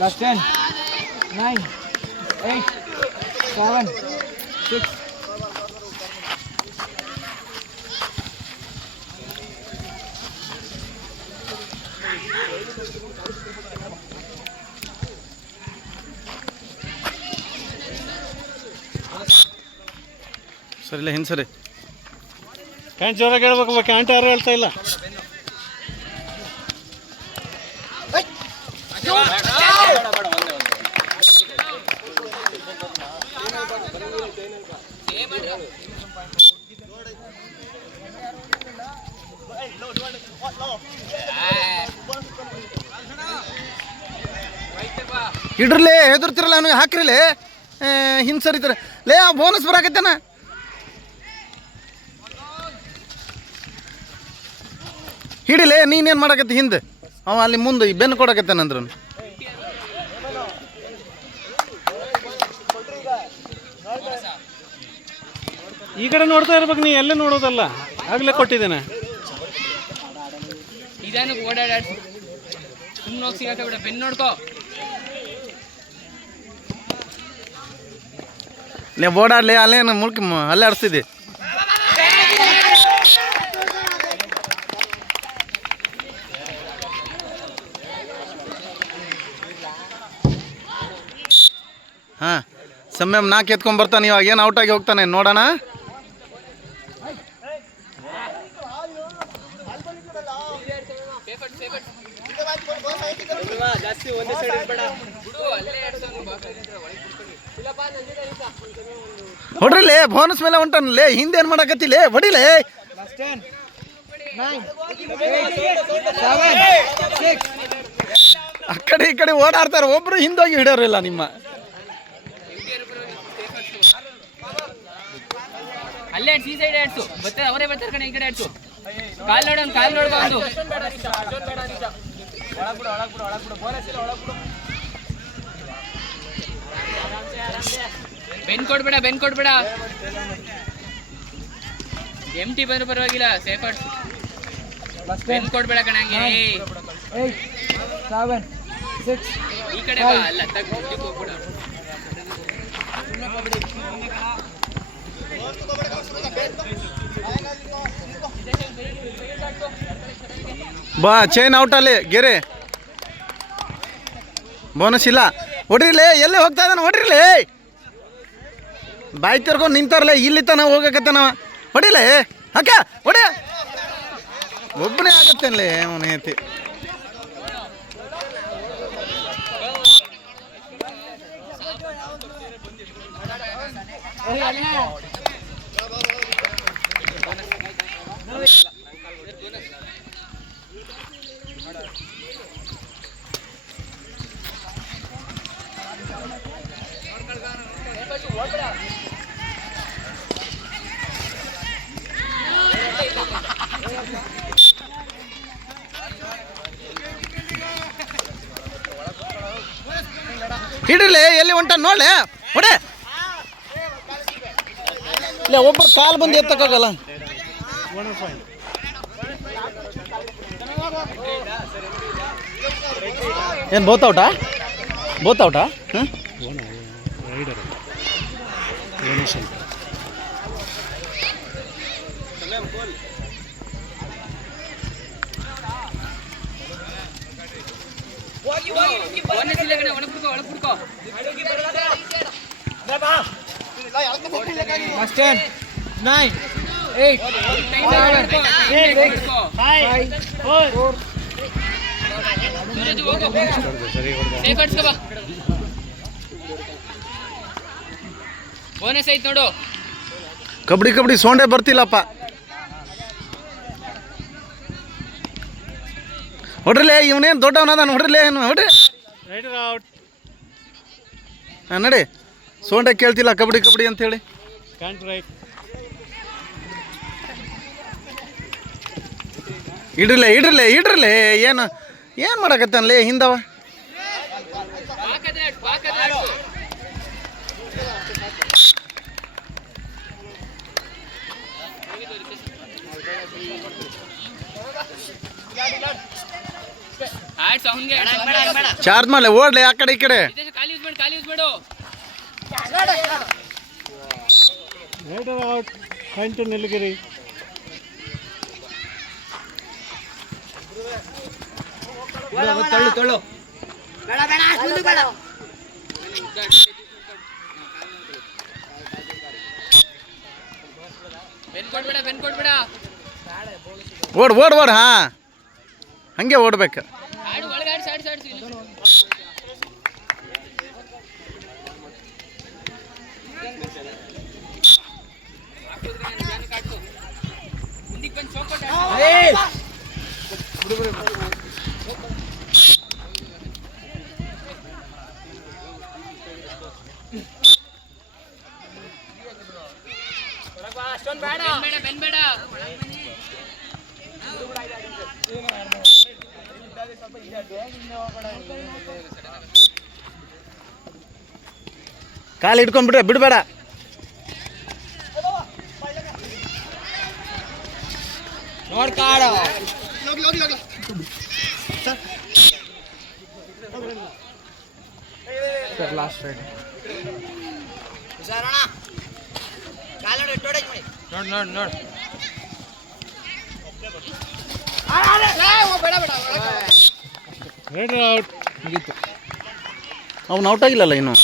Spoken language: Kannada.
Last 10, 9, 8, 7, 6. ಸರಿ ಇಲ್ಲ ಹಿಂದೆ ಸರಿ. ಕ್ಯಾಂಟ್ ಜೋರಾಗಿ ಹೇಳ್ಬೇಕಲ್ಲ, ಕ್ಯಾಂಟ್ ಯಾರು ಹೇಳ್ತಾ ಇಲ್ಲ. ಇಡ್ರಲೇ ಹೆದರ್ತಿರಲ್ಲ ಅವನಿಗೆ ಹಾಕ್ರಿಲೇ ಹಿಂದೆ ಸರಿತಾರೆ ಲೇ ಆ ಬೋನಸ್ ಬರಾಕತ್ತೇನ ಹಿಡಿಲೇ ನೀನೇನು ಮಾಡಕತ್ತಿ ಹಿಂದೆ ಅವ ಅಲ್ಲಿ ಮುಂದೆ ಬೆನ್ನು ಕೊಡಕತ್ತೇನ ಅಂದ್ರು ಈ ಕಡೆ ನೋಡ್ತಾ ಇರ್ಬೇಕು, ನೀ ಎಲ್ಲೇ ನೋಡೋದಲ್ಲ, ಆಗಲೇ ಕೊಟ್ಟಿದ್ದೇನೆ. ಇದೇನು ಓಡಾಡಾಡ್ಸು ಸುಮ್ಮನೆ ಹೋಗಿ ಸಿಗಾಕ ಬಿಡ, ಬೆನ್ನು ನೋಡ್ಕೋ. ಲೇ ಓಡಾಡ್ಲಿ ಅಲ್ಲೇನು ಮುಳ್ಕಿ ಅಲ್ಲೇ ಆಡಿಸ್ತಿದ್ದೆ. ಹಾಂ ಸಮಯ 4 ಎತ್ಕೊಂಡ್ಬರ್ತಾನೆ. ಇವಾಗ ಏನು ಔಟಾಗಿ ಹೋಗ್ತಾನೆ ನೋಡೋಣ. ಹೊಡ್ರಿಲೇ ಬೋನಸ್ ಮೇಲೆ ಹೊಂಟಾನಲ್ಲೇ, ಹಿಂದೆ ಏನು ಮಾಡಕತ್ತಿಲೇ, ಹೊಡಿಲೇ. ಆ ಕಡೆ ಈ ಕಡೆ ಓಡಾಡ್ತಾರೆ, ಒಬ್ರು ಹಿಂದೋಗಿ ಹಿಡಿಯೋರಿಲ್ಲ ನಿಮ್ಮ. ಅಲ್ಲೇ ಆಡ್ಸು, ಈ ಸೈಡ್ ಆಡ್ಸು, ಬರ್ತಾರೆ ಅವರೇ ಬರ್ತಾರೆ ಕಣೆ, ಈ ಕಡೆ ಆಡ್ಸು. ಕಾಲ್ ನೋಡೋಣ, ಕಾಲ್ ನೋಡ್ಕೊಂಡು ಬೆನ್ ಕೊಡ್ಬೇಡ, ಬೆನ್ ಕೊಡ್ಬೇಡ. ಎಂಟಿ ಬಂದ್ರು ಪರವಾಗಿಲ್ಲ, ಸೇಫ್ ಆಡ್ಸು. ಬೆನ್ ಕೊಡ್ಬೇಡ ಕಣ ಹಂಗೆ. 8, 7, 6. ಈ ಕಡೆ ಬಾ, ಅಲ್ಲ ತಗ್ಗಿಕ್ಕೆ ಹೋಗ್ಬೇಡ. ಬಾ ಚೈನ್ ಔಟ್ ಅಲ್ಲಿ ಗೆರೆ, ಬೋನಸ್ ಇಲ್ಲ. ಹೊಡ್ರಿಲೇ, ಎಲ್ಲಿ ಹೋಗ್ತಾ ಇದ್ದಾನೆ, ಹೊಡ್ರಿಲೇ. ಬಾಯಿ ತಿರ್ಕೊಂಡು ನಿಂತಾರಲ್ಲ, ಇಲ್ಲಿ ತನ ಹೋಗಕತ್ತಾನ. ಹೊಡಿಲೇ ಅಕ್ಕ, ಹೊಡಿ. ಒಬ್ಬನೇ ಆಗತ್ತೇನಲೇ ಅವನ ಐತಿ. ಹಿಡಿಲಿ, ಎಲ್ಲಿ ಹೊಂಟ ನೋಡ್ಲೆ, ಹೊಡೆ. ಇಲ್ಲ ಒಬ್ಬರು ಕಾಲು ಬಂದು ಎತ್ತಕ್ಕಾಗಲ್ಲ. ಏನು ಬೋತೌಟಾ, ಬೋತೌಟಾ? ಹಾಂ Last 10, 9, 8, 7, 6, 5, 4. ಬೋನಸ್ ಐತ್ ನೋಡು. ಕಬಡ್ಡಿ ಕಬಡ್ಡಿ ಸೋಂಡೆ ಬರ್ತಿಲ್ಲಪ್ಪ. ಹೊಡ್ರಲೇ, ಇವನೇನು ದೊಡ್ಡವನದಾನ, ಹೊಡ್ರಲೇ ಏನು, ಹೊಡ್ರಿ. ಹಾಂ ನಡಿ, ಸೋಂಡೆ ಕೇಳ್ತಿಲ್ಲ ಕಬಡ್ಡಿ ಕಬಡ್ಡಿ ಅಂತೇಳಿ. ಇಡ್ರಲೇ ಇಡ್ರಲೇ ಇಡ್ರಲೇ, ಏನು ಏನು ಮಾಡಕತ್ತಾನಲೇ ಹಿಂದವ. ಅವ್ನಿಗೆ ಚಾರ್ಜ್ ಮಾಡಲಿ ಓಡ್ಲಿ ಆ ಕಡೆ ಈ ಕಡೆ. ಖಾಲಿ ಯೂಸ್ ಮಾಡು ರೈಡರ್ ಔಟ್. ಪಾಯಿಂಟ್ ಟು ನೀಲಗಿರಿ. ತಳ್ಳು ಬೆನ್ ಕೊಡ್ಬೇಡ ಓಡ್ ಓಡ್ ಓಡ್ ಹಾ ಹಂಗೆ ಓಡ್ಬೇಕು. ಆಡು ಒಳಗೆ ಆಡ್ಸು ಮುಂದಿಗೆ ಬಂದು ಚೌಕಟ್ ಬೆನ್ ಬೇಡ ಕಾಲು ಹಿಡ್ಕೊಂಡ್ಬಿಟ್ರೆ ಬಿಡಬೇಡ. ನೋಡ್ಕಾಡ ಸರ್ ಲಾಸ್ಟ್ ರೈಡ್ ನೋಡ್ ರೈಡರ್ ಔಟ್. ಮುಗೀತು. ಅವ್ನು ಔಟ್ ಆಗಿಲ್ಲಲ್ಲ ಇನ್ನು.